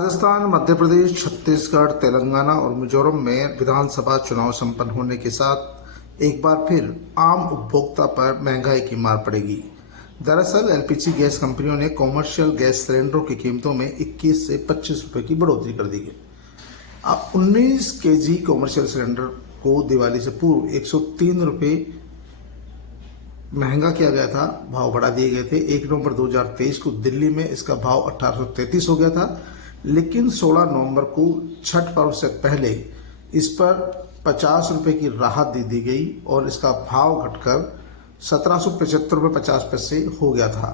राजस्थान, मध्य प्रदेश, छत्तीसगढ़, तेलंगाना और मिजोरम में विधानसभा चुनाव संपन्न होने के साथ एक बार फिर आम उपभोक्ता पर महंगाई की मार पड़ेगी। दरअसल एलपीजी गैस कंपनियों ने कॉमर्शियल गैस सिलेंडरों की कीमतों में 21 से 25 रुपए की बढ़ोतरी कर दी है। अब 19 केजी कॉमर्शियल सिलेंडर को दिवाली से पूर्व 103 रुपए महंगा किया गया था, भाव बढ़ा दिए गए थे। 1 नवंबर 2023 को दिल्ली में इसका भाव 1833 हो गया था, लेकिन 16 नवंबर को छठ पर्व से पहले इस पर 50 रुपए की राहत दे दी गई और इसका भाव घटकर 1775 रुपये 50 पैसे हो गया था।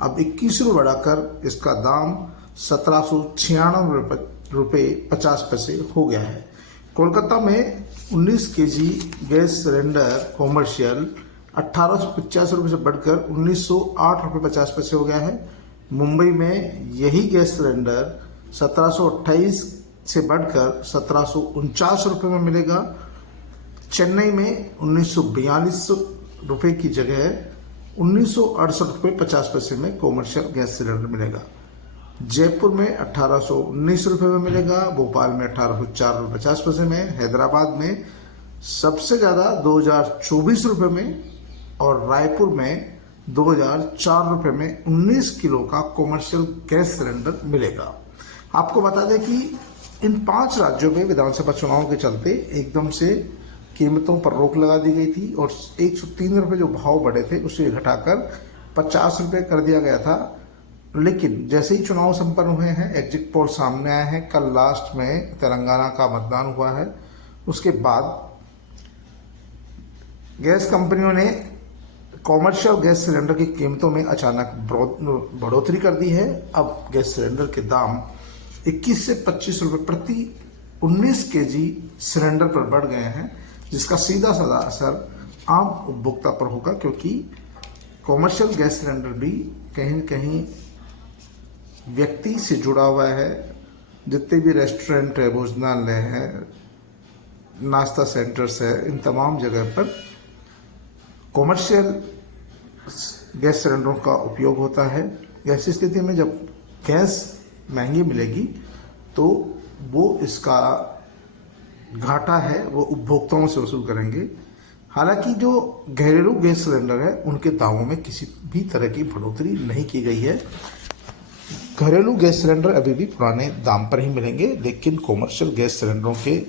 अब 21 रुपये बढ़ाकर इसका दाम 1796 रुपये 50 पैसे हो गया है। कोलकाता में 19 केजी गैस सिलेंडर कॉमर्शियल 1850 रुपये से बढ़कर 1908 रुपये 50 पैसे हो गया है। मुंबई में यही गैस सिलेंडर 1728 से बढ़कर 1749 रुपये में मिलेगा। चेन्नई में 1942 रुपये की जगह 1968 रुपये 50 पैसे में कॉमर्शियल गैस सिलेंडर मिलेगा। जयपुर में 1819 रुपये में मिलेगा। भोपाल में 1804 रुपये 50 पैसे में। हैदराबाद में सबसे ज़्यादा 2024 रुपये में और रायपुर में 2004 रुपये में 19 किलो का कॉमर्शियल गैस सिलेंडर मिलेगा। आपको बता दें कि इन 5 राज्यों में विधानसभा चुनाव के चलते एकदम से कीमतों पर रोक लगा दी गई थी और 103 रुपये जो भाव बढ़े थे उसे घटाकर 50 रुपये कर दिया गया था। लेकिन जैसे ही चुनाव संपन्न हुए हैं, एग्जिट पोल सामने आए हैं, कल लास्ट में तेलंगाना का मतदान हुआ है, उसके बाद गैस कंपनियों ने कॉमर्शियल गैस सिलेंडर की कीमतों में अचानक बढ़ोतरी कर दी है। अब गैस सिलेंडर के दाम 21 से 25 रुपये प्रति 19 केजी सिलेंडर पर बढ़ गए हैं, जिसका सीधा साधा असर आम उपभोक्ता पर होगा, क्योंकि कॉमर्शियल गैस सिलेंडर भी कहीं न कहीं व्यक्ति से जुड़ा हुआ है। जितने भी रेस्टोरेंट है, भोजनालय है, नाश्ता सेंटर्स है, इन तमाम जगह पर कॉमर्शियल गैस सिलेंडरों का उपयोग होता है। ऐसी स्थिति में जब गैस महंगी मिलेगी तो वो इसका घाटा है वो उपभोक्ताओं से वसूल करेंगे। हालांकि जो घरेलू गैस सिलेंडर है उनके दामों में किसी भी तरह की बढ़ोतरी नहीं की गई है। घरेलू गैस सिलेंडर अभी भी पुराने दाम पर ही मिलेंगे, लेकिन कॉमर्शियल गैस सिलेंडरों के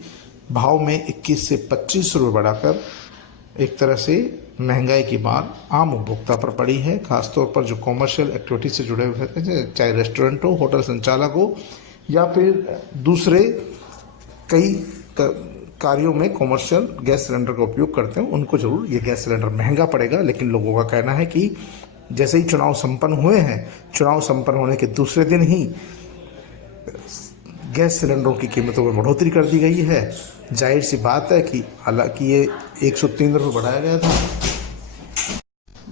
भाव में 21 से 25 रुपये बढ़ाकर एक तरह से महंगाई की मार आम उपभोक्ता पर पड़ी है। खासतौर पर जो कॉमर्शियल एक्टिविटी से जुड़े हुए हैं, चाहे रेस्टोरेंट हो, होटल संचालक हो या फिर दूसरे कई कार्यों में कॉमर्शियल गैस सिलेंडर का उपयोग करते हैं, उनको जरूर ये गैस सिलेंडर महंगा पड़ेगा। लेकिन लोगों का कहना है कि जैसे ही चुनाव संपन्न हुए हैं, चुनाव संपन्न होने के दूसरे दिन ही गैस सिलेंडरों की कीमतों में बढ़ोतरी कर दी गई है। जाहिर सी बात है कि हालांकि ये 103 रुपये बढ़ाया गया था,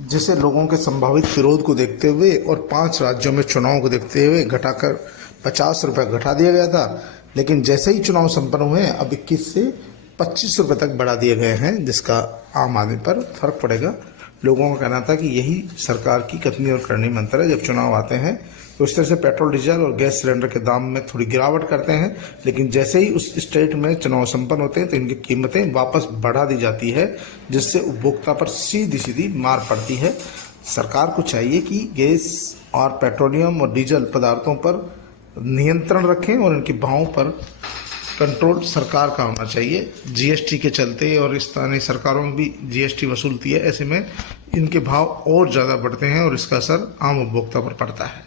जिसे लोगों के संभावित विरोध को देखते हुए और 5 राज्यों में चुनाव को देखते हुए घटाकर 50 रुपये घटा दिया गया था। लेकिन जैसे ही चुनाव संपन्न हुए अब 21 से 25 रुपये तक बढ़ा दिए गए हैं, जिसका आम आदमी पर फर्क पड़ेगा। लोगों का कहना था कि यही सरकार की कथनी और करनी मंत्र है। जब चुनाव आते हैं तो इस तरह से पेट्रोल, डीजल और गैस सिलेंडर के दाम में थोड़ी गिरावट करते हैं, लेकिन जैसे ही उस स्टेट में चुनाव संपन्न होते हैं तो इनकी कीमतें वापस बढ़ा दी जाती है, जिससे उपभोक्ता पर सीधी सीधी मार पड़ती है। सरकार को चाहिए कि गैस और पेट्रोलियम और डीजल पदार्थों पर नियंत्रण रखें और इनके भावों पर कंट्रोल सरकार का होना चाहिए। जीएसटी के चलते और स्थानीय सरकारों में भी जीएसटी वसूलती है, ऐसे में इनके भाव और ज़्यादा बढ़ते हैं और इसका असर आम उपभोक्ता पर पड़ता है।